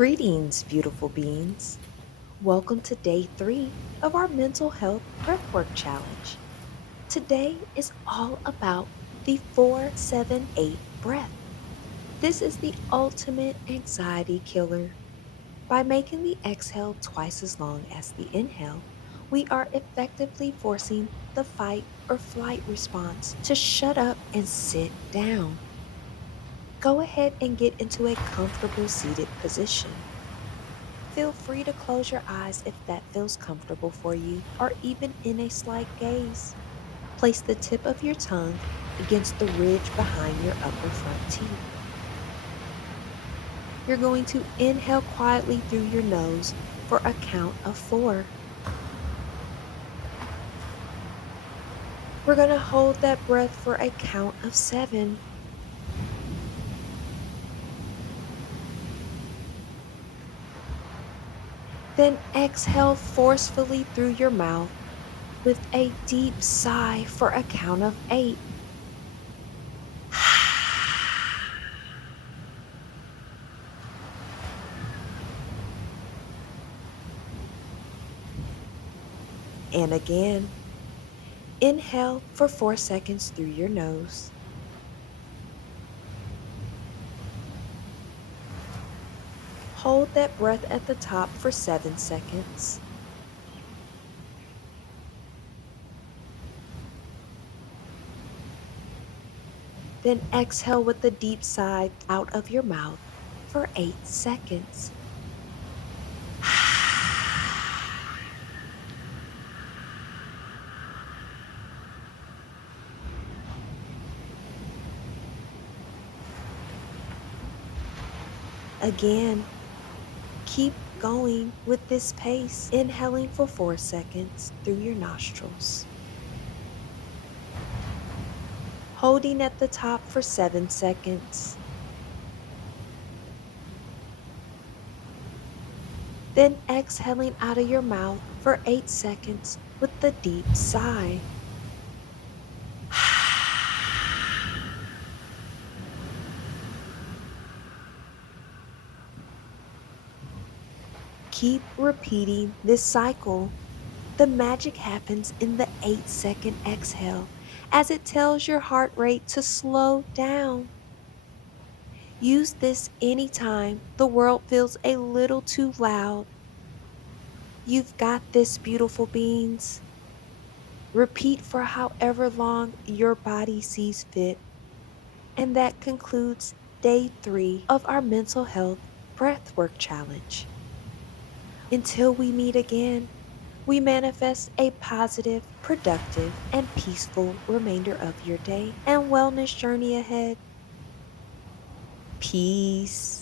Greetings, beautiful beings. Welcome to day 3 of our mental health breathwork challenge. Today is all about the 478 breath. This is the ultimate anxiety killer. By making the exhale twice as long as the inhale, we are effectively forcing the fight or flight response to shut up and sit down. Go ahead and get into a comfortable seated position. Feel free to close your eyes if that feels comfortable for you, or even in a slight gaze. Place the tip of your tongue against the ridge behind your upper front teeth. You're going to inhale quietly through your nose for a count of 4. We're going to hold that breath for a count of 7. Then exhale forcefully through your mouth with a deep sigh for a count of 8. And again, inhale for 4 seconds through your nose. Hold that breath at the top for 7 seconds. Then exhale with a deep sigh out of your mouth for 8 seconds. Again, keep going with this pace, inhaling for 4 seconds through your nostrils. Holding at the top for 7 seconds. Then exhaling out of your mouth for 8 seconds with the deep sigh. Keep repeating this cycle. The magic happens in the 8-second exhale as it tells your heart rate to slow down. Use this anytime the world feels a little too loud. You've got this, beautiful beings. Repeat for however long your body sees fit. And that concludes day 3 of our mental health breathwork challenge. Until we meet again, we manifest a positive, productive, and peaceful remainder of your day and wellness journey ahead. Peace.